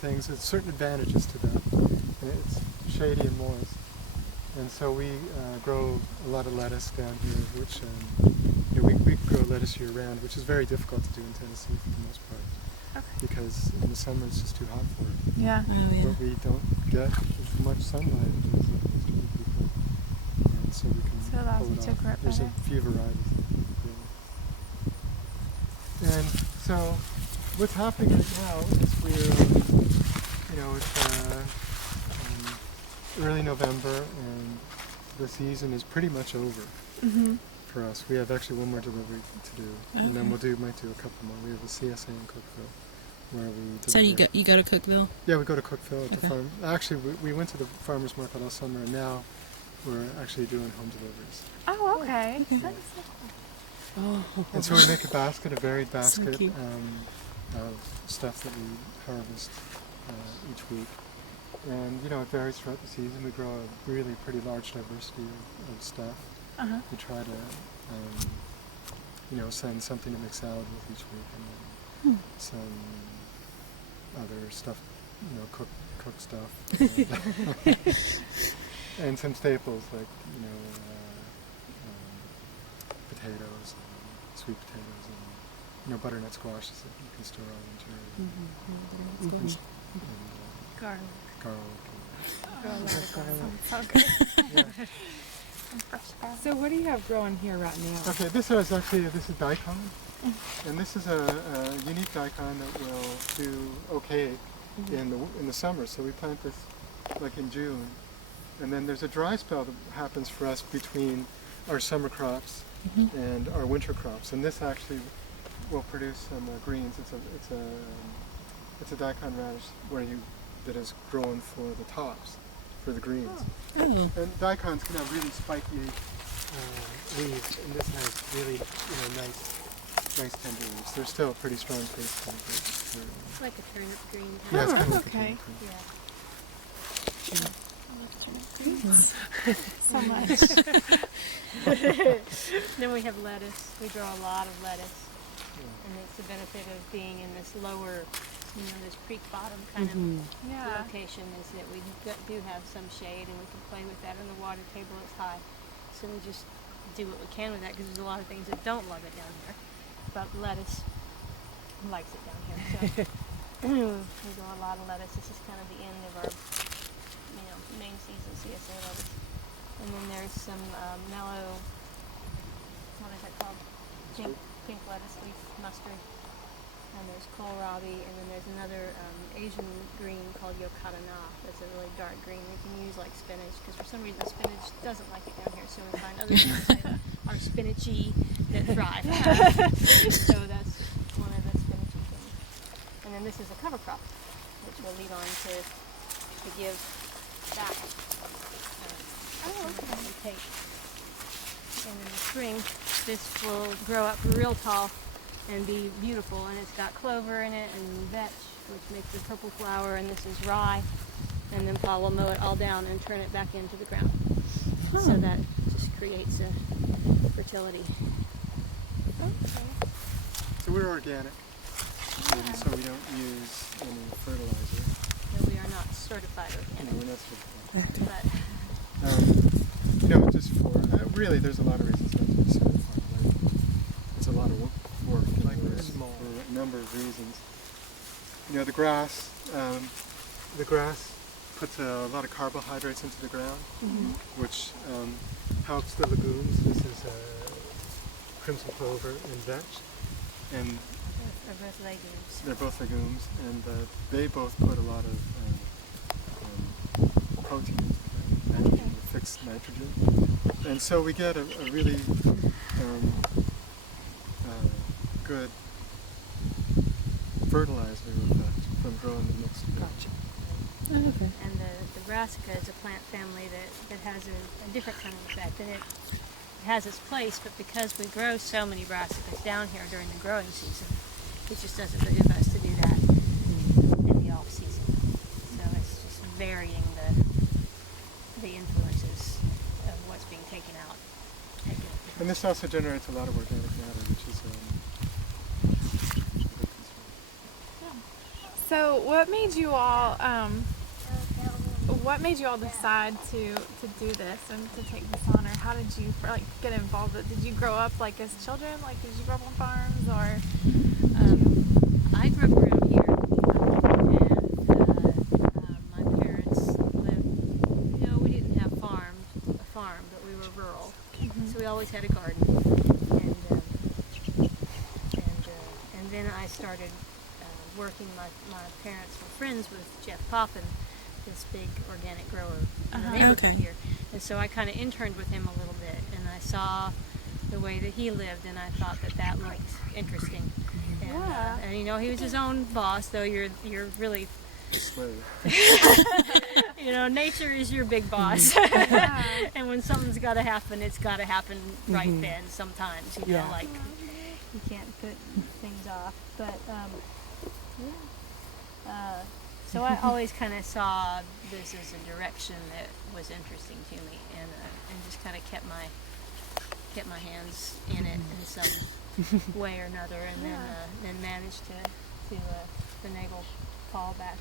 things. There's certain advantages to that. And it's shady and moist. And so we grow a lot of lettuce down here, which we grow lettuce year-round, which is very difficult to do in Tennessee for the most part. Okay. Because in the summer it's just too hot for it. Yeah. Oh, yeah. But we don't get as much sunlight as other people. And so we can So it allows pull you it to off. grow it There's better. a few varieties that we grow. And so what's happening right now is it's early November and the season is pretty much over for us. We have actually one more delivery to do, and then might do a couple more. We have a CSA in Cookeville where we deliver. So you go to Cookeville? Yeah, we go to Cookeville at the farm. Actually, we went to the farmer's market all summer, and now we're actually doing home deliveries. Oh, okay. Yeah. Oh. And so we make a basket, a varied basket So cute. of stuff that we harvest each week. And, it varies throughout the season. We grow a really pretty large diversity of stuff. We try to, send something to make salad with each week, and then some other stuff, cook stuff. And some staples like, potatoes, and sweet potatoes, and, butternut squashes that you can store all winter. And, Garlic. garlic. Okay. Yeah. So what do you have growing here right now? Okay, this is daikon, and this is a unique daikon that will do okay in the summer. So we plant this like in June, and then there's a dry spell that happens for us between our summer crops and our winter crops, and this actually will produce some greens. It's a daikon radish that is grown for the tops, for the greens. Oh. And daikons can have really spiky leaves, and this has really, nice tender leaves. They're still pretty strong taste. It's like a turnip green. Yeah, it's Oh, kind of like okay. Yeah. So much. Then we have lettuce. We grow a lot of lettuce. And it's the benefit of being in this lower, this creek bottom kind of Yeah. location is that we do have some shade and we can play with that, and the water table is high. So we just do what we can with that because there's a lot of things that don't love it down here. But lettuce likes it down here. So we grow a lot of lettuce. This is kind of the end of our main season CSA lettuce. And then there's some mellow, what is that called? Pink lettuce leaf mustard. And there's kohlrabi, and then there's another Asian green called yokata-na. That's a really dark green. We can use like spinach, because for some reason spinach doesn't like it down here, so we find other things that are spinachy that thrive. So that's one of the spinachy things. And then this is a cover crop, which we'll leave on to give back. We take. And in the spring, this will grow up real tall and be beautiful, and it's got clover in it and vetch, which makes the purple flower, and this is rye, and then Paul will mow it all down and turn it back into the ground. So that just creates a fertility. Okay. So we're organic, and so we don't use any fertilizer. No, we are not certified No, organic, we're not certified. but Just for really, there's a lot of reasons not to be certified. Like, it's a lot of work. Like we're small for a number of reasons. The grass puts a lot of carbohydrates into the ground, which helps the legumes. This is crimson clover and vetch, and they're both legumes. they're both legumes, and they both put a lot of protein, nitrogen, fixed nitrogen, and so we get a really good fertilizer effect from growing the mixed Gotcha. Okay. And the brassica is a plant family that has a different kind of effect, and it has its place, but because we grow so many brassicas down here during the growing season, it just doesn't behoove us to do that in the off season. So it's just varying the influences of what's being taken out. And this also generates a lot of organic matter, which is a big concern. So what made you all decide to do this and to take this on, or how did you get involved? Did you grow up as children? Did you grow up on farms, or? I grew up around here, and my parents lived. We didn't have a farm, but we were rural, so we always had a garden, and then I started working. My parents were friends with Jeff Poppin, this big organic grower in the neighborhood here. And so I kind of interned with him a little bit, and I saw the way that he lived, and I thought that looked interesting. And he was his own boss, though you're really Slave. Nature is your big boss. And when something's got to happen, it's got to happen right then sometimes, you can't put things off. But so I always kind of saw this as a direction that was interesting to me, and just kind of kept my hands in it in some way or another, and then managed to finagle Paul back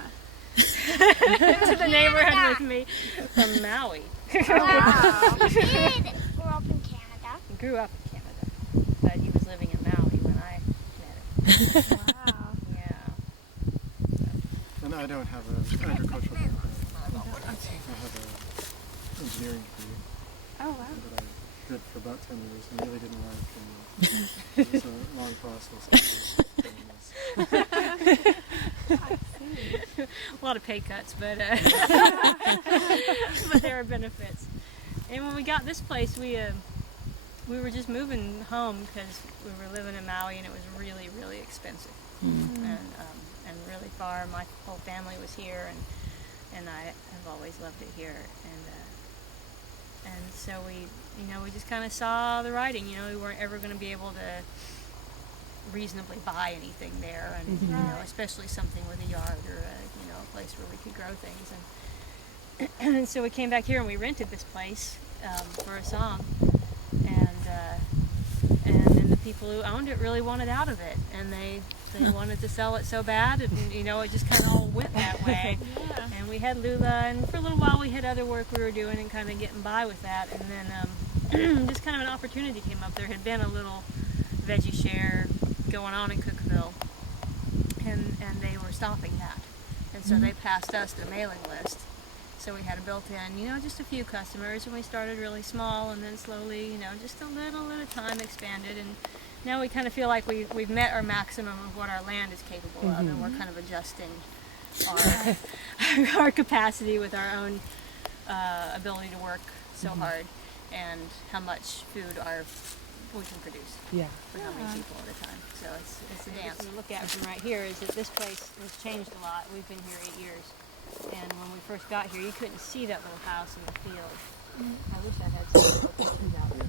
to the neighborhood with me from Maui. Wow. He grew up in Canada. He grew up in Canada, but he was living in Maui when I met him. Wow. Yeah. And I don't have an agricultural background. I have an engineering degree Oh wow. that I did for about 10 years and really didn't like, and it was a long process. I see. A lot of pay cuts, but but there are benefits. And when we got this place, we were just moving home because we were living in Maui, and it was really, really expensive, and really far. My whole family was here, and I have always loved it here, and so we just kind of saw the writing. We weren't ever going to be able to reasonably buy anything there, and especially something with a yard or a place where we could grow things, and so we came back here and we rented this place for a song, and then the people who owned it really wanted out of it, and they wanted to sell it so bad, and it just kind of all went that way. And we had Lula, and for a little while we had other work we were doing and kind of getting by with that, and then just kind of an opportunity came up. There had been a little veggie share going on in Cookeville, and they were stopping that, and so they passed us their mailing list. So we had a built-in, just a few customers, and we started really small, and then slowly, just a little at a time expanded, and now we kind of feel like we've met our maximum of what our land is capable of, and we're kind of adjusting our capacity with our own ability to work so hard, and how much food we can produce for how many people at a time. So it's a dance. What we look at from right here is that this place has changed a lot. We've been here 8 years. And when we first got here, you couldn't see that little house in the field. I wish I had some little pictures out there.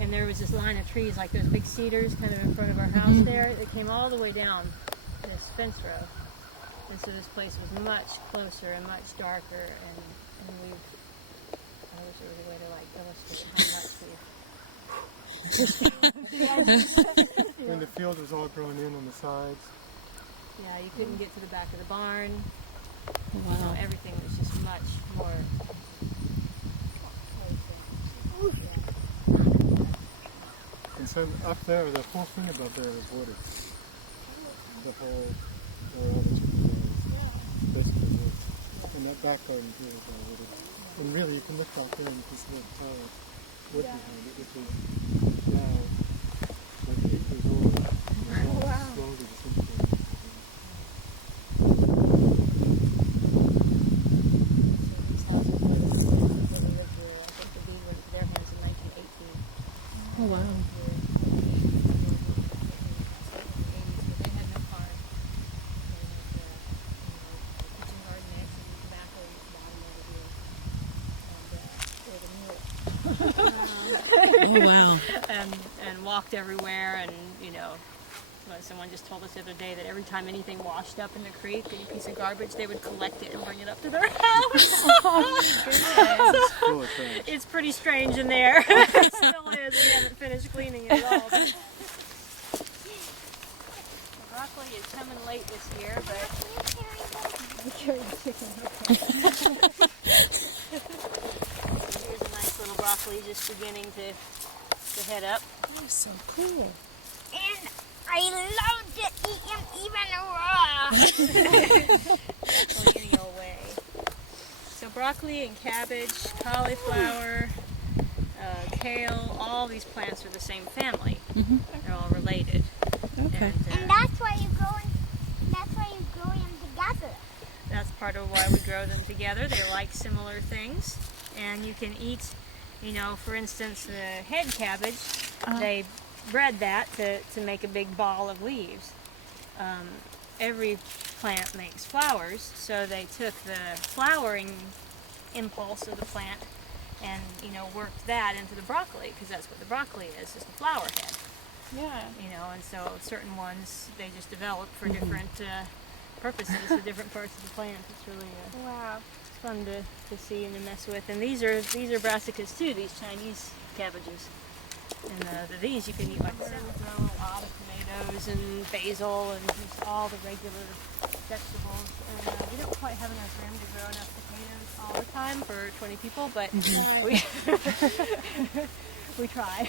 And there was this line of trees, like those big cedars kind of in front of our house there. It came all the way down this fence row. And so this place was much closer and much darker. And I wish there was a way to illustrate how much And the field was all grown in on the sides. Yeah, you couldn't get to the back of the barn. Wow. Everything was just much more. And so up there, the whole thing above there is wooded. The whole, where all the chicken is, basically woods. And that back garden here is all wooded. And really, you can look out there and you can see the tower wood behind it, which is now like 8 years old. And Wow. slowly disintegrating. Oh wow. Oh wow. And walked everywhere, and someone just told us the other day that every time anything washed up in the creek, a piece of garbage, they would collect it and bring it up to their house. Full of trash. It's pretty strange in there. It still is. We haven't finished cleaning it at all. broccoli is coming late this year, but we carry the chicken. Here's a nice little broccoli just beginning to head up. That is so cool. And I love to eat them even raw. Broccoli getting away. So broccoli and cabbage, cauliflower, kale, all these plants are the same family. Mhm. They're all related. Okay. And that's why you grow them together. That's part of why we grow them together. They like similar things, and you can eat, you know, for instance, the head cabbage. They bred that to make a big ball of leaves. Every plant makes flowers, so they took the flowering impulse of the plant and, you know, worked that into the broccoli, because that's what the broccoli is, just a flower head. Yeah. You know, and so certain ones they just develop for different purposes for different parts of the plant. It's really Wow. it's fun to see and to mess with. And these are brassicas too, these Chinese cabbages. And these you can eat like I said, we grow a lot of tomatoes and basil and just all the regular vegetables. And we don't quite have enough room to grow enough potatoes all the time for 20 people, but we try.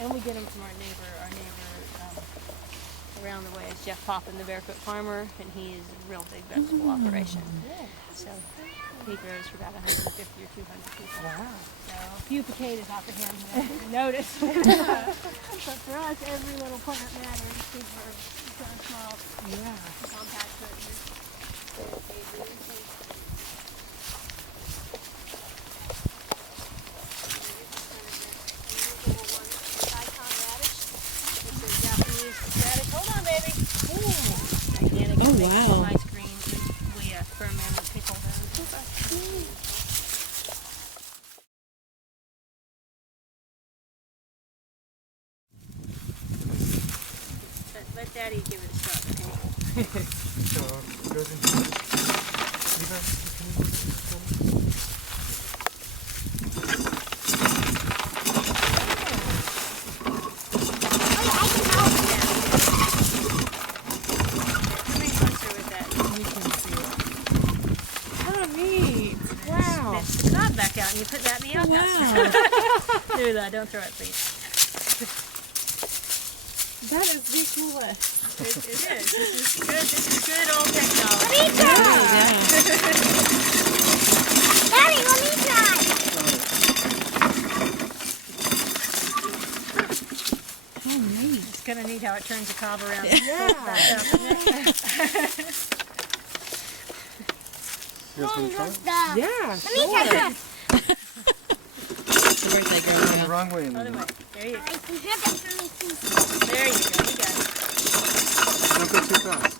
And we get them from our neighbor around the way is Jeff Poppin, the barefoot farmer, and he is a real big vegetable operation. So he grows for about 150 or 200 people. Wow. So a few potatoes off of him, you notice. But for us, every little plant matters because we're so small. Yeah. Compact footprint. Hold on, baby. Gigantic, Oh, big, wow. nice green. We ferment and pickle those. Let Daddy give it a shot, okay? So it goes into you guys, can you look at this one? Come in closer with that. We can see it. Oh, neat. Wow. Snatch the cob back out and you put that in the outhouse. Wow. Lula, don't throw it, please. That is the coolest. It is. This is good old technology. Yeah. Daddy, let me try. Oh, neat. It's kind of neat how it turns the cob around. You guys want to try it? Yeah, Let me try sure. some. The birthday girl. Going the Yeah. wrong way. Other way. There you I go. can have it for me too. There you go. You got it. Don't go too fast.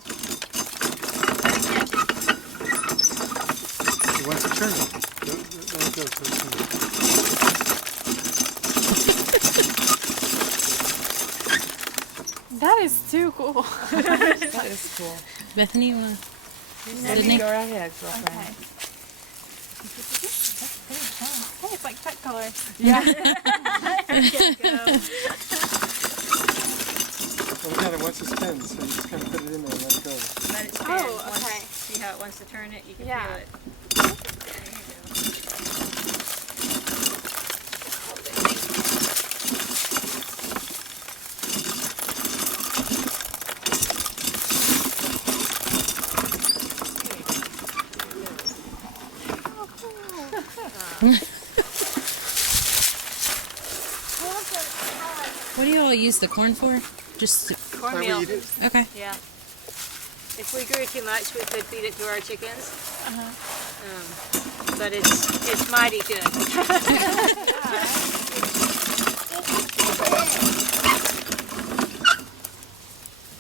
Once you turn it, let it go so it's turning. That is too cool. That is cool. Bethany, you want Let Sydney? me go right ahead, girlfriend. Okay. Oh, it's like pet color. Yeah. There you go. Well, again, it wants to spin, so you just kind of put it in there and let it go. Let it spin. Oh, Once- okay. See how it wants to turn it? You can Yeah. feel it. There you What do you all use the corn for? Just to, go. That way Cornmeal. you do- okay. Yeah. If we grew too much, we could feed it to our chickens. But it's mighty good.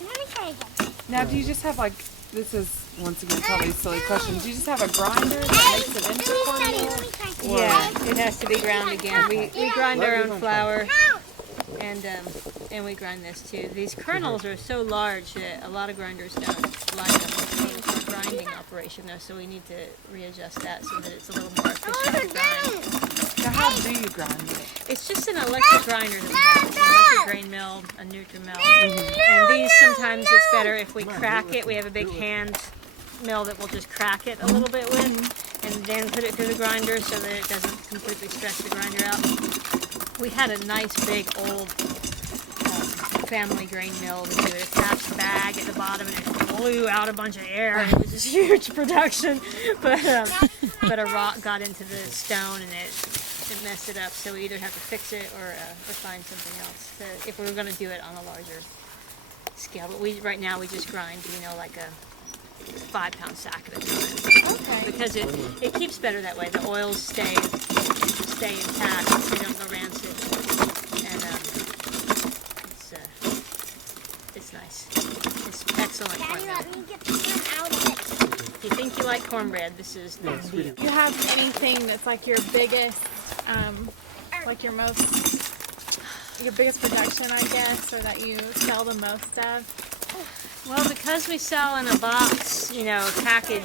Let me try again. Now, do you just have like, this is once again probably a silly question, do you just have a grinder that makes it into cornmeal? Or- Yeah, it has to be ground again. We grind our own flour, and we grind this too. These kernels are so large that a lot of grinders don't like them. It's a grinding operation though, so we need to readjust that so that it's a little more efficient to grind. Now, how do you grind it? It's just an electric grinder that we have. It's an electric grain mill, a Nutri-Mill. And these, sometimes it's better if we crack it. We have a big hand mill that will just crack it a little bit with, and then put it through the grinder so that it doesn't completely stretch the grinder out. We had a nice big old family grain mill to do it. Attached bag at the bottom, and it blew out a bunch of air. And it was this huge production, but a rock got into the stone and it messed it up. So we either have to fix it or find something else if we were going to do it on a larger scale. But right now we just grind, like a 5-pound sack at a time. Okay. Because it keeps better that way. The oils stay intact. They don't go rancid. And it's nice. It's excellent Daddy, cornmeal. let me get the one out of it. If you think you like cornbread, this is the deal. Do you have anything that's like your biggest, your biggest production, I guess, or that you sell the most of? Well, because we sell in a box, package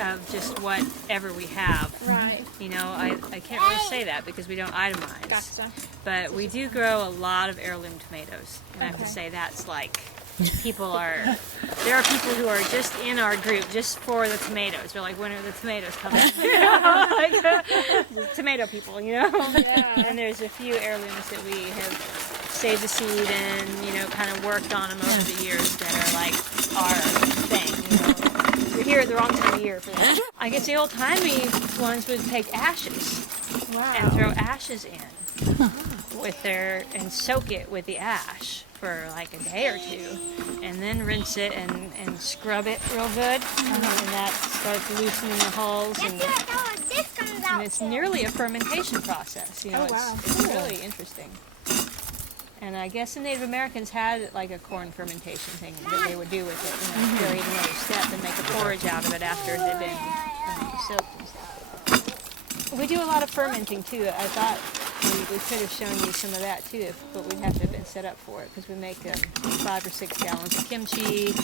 of just whatever we have. Right. I can't really say that because we don't itemize. Gotcha. But we do grow a lot of heirloom tomatoes. And I have to say that's like, there are people who are just in our group just for the tomatoes. They're like, when are the tomatoes coming? The tomato people, Yeah. And there's a few heirlooms that we have saved the seed and, kind of worked on them over the years that are like our thing, We're here at the wrong time of year for that. I guess the old-timey ones would take ashes and throw ashes in and soak it with the ash for like a day or two, and then rinse it and scrub it real good, and that starts loosening the hulls, and This comes out. it's nearly a fermentation process. It's really interesting. And I guess the Native Americans had like a corn fermentation thing that they would do with it, carry it another step and make a porridge out of it after it had been soaked and stuff. We do a lot of fermenting too. I thought we could have shown you some of that too, but we'd have to have been set up for it because we make 5 or 6 gallons of kimchi.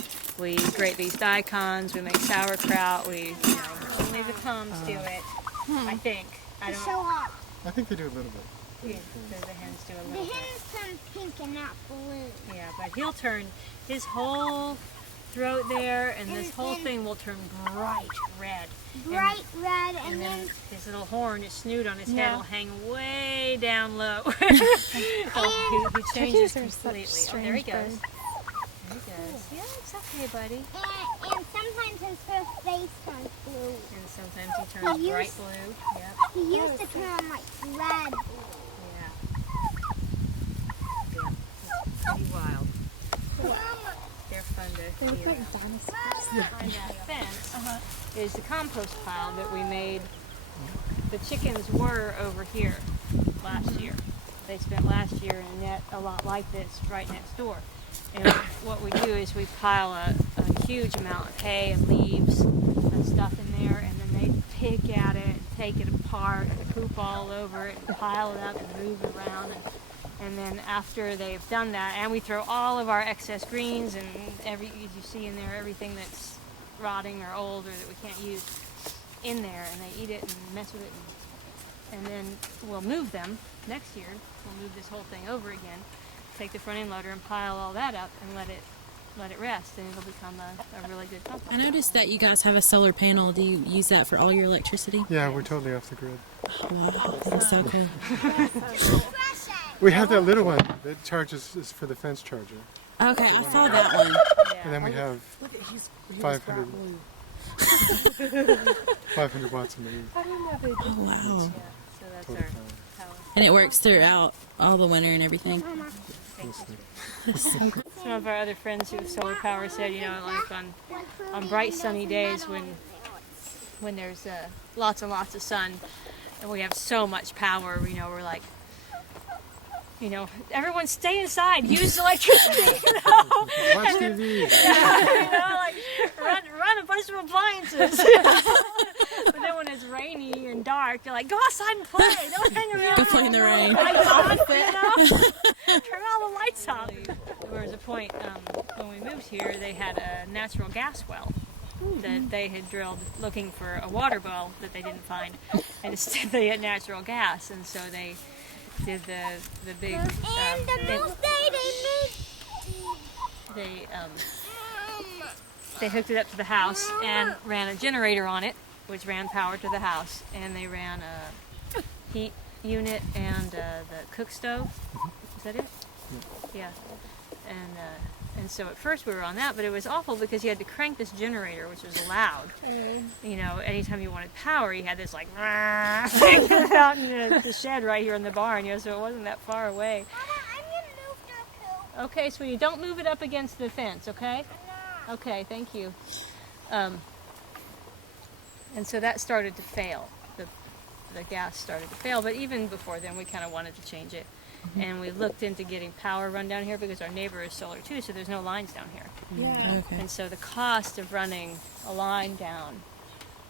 We grate these daikons. We make sauerkraut. Only the Toms do it. I think. I So don't. hot. I think they do a little bit. Yeah, the hens do a The little bit. hens turn pink and not blue. Yeah, but he'll turn his whole throat there, and this whole thing will turn bright red. Bright red, And and then then his little horn, his snoot on his head Yeah. will hang way down low. He changes completely. Oh, there he goes. There he goes. Yeah, it's okay, buddy. and sometimes his whole face turns blue. And sometimes he turns He bright used- blue. Yep. He used to turn like red. Yeah. Yeah. It's pretty wild. They're fun to hear. Behind that fence is the compost pile that we made. The chickens were over here last year. They spent last year in a net a lot like this right next door. And what we do is we pile a huge amount of hay and leaves and stuff in there, and then they pick at it and take it apart and poop all over it and pile it up and move it around. And then after they've done that, and we throw all of our excess greens and as you see in there, everything that's rotting or old or that we can't use in there, and they eat it and mess with it. And then we'll move them next year. We'll move this whole thing over again, take the front end loader and pile all that up and let it rest, and it'll become a really good compost. I noticed that you guys have a solar panel. Do you use that for all your electricity? Yeah, we're totally off the grid. Wow, that's so cool. We have that little one that charges is for the fence charger. Okay, I saw that one. And then we have 500 watts in the roof. Oh, wow. Yeah, so that's Total our power. power. And it works throughout all the winter and everything. Some of our other friends who have solar power said, like on bright sunny days when there's lots and lots of sun and we have so much power, we're like, everyone stay inside, use electricity, Watch TV. run a bunch of appliances. But then when it's rainy and dark, they're like, go outside and play, don't hang around. Go play in the rain. Lights off, turn all the lights off. There was a point when we moved here, they had a natural gas well that they had drilled looking for a water well that they didn't find, and instead they had natural gas, and so they did the big. And the most day they hooked it up to the house and ran a generator on it, which ran power to the house, and they ran a heat unit and the cook stove. Is that it? Yeah. And so at first we were on that, but it was awful because you had to crank this generator, which was loud. You know, anytime you wanted power, you had this like thing out in the shed right here in the barn. You know, so it wasn't that far away. Mama, I'm gonna move the coop. Okay, sweetie, don't move it up against the fence, okay? Okay, thank you. And so that started to fail. The gas started to fail, but even before then we kind of wanted to change it. And we looked into getting power run down here because our neighbor is solar too, so there's no lines down here. Yeah. Okay. And so the cost of running a line down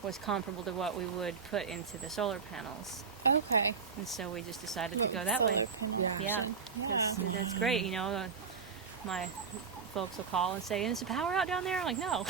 was comparable to what we would put into the solar panels. Okay. And so we just decided to go that way. Yeah. Yeah, Yeah. that's great. You know, my folks will call and say, "Is the power out down there?" I'm like, "No."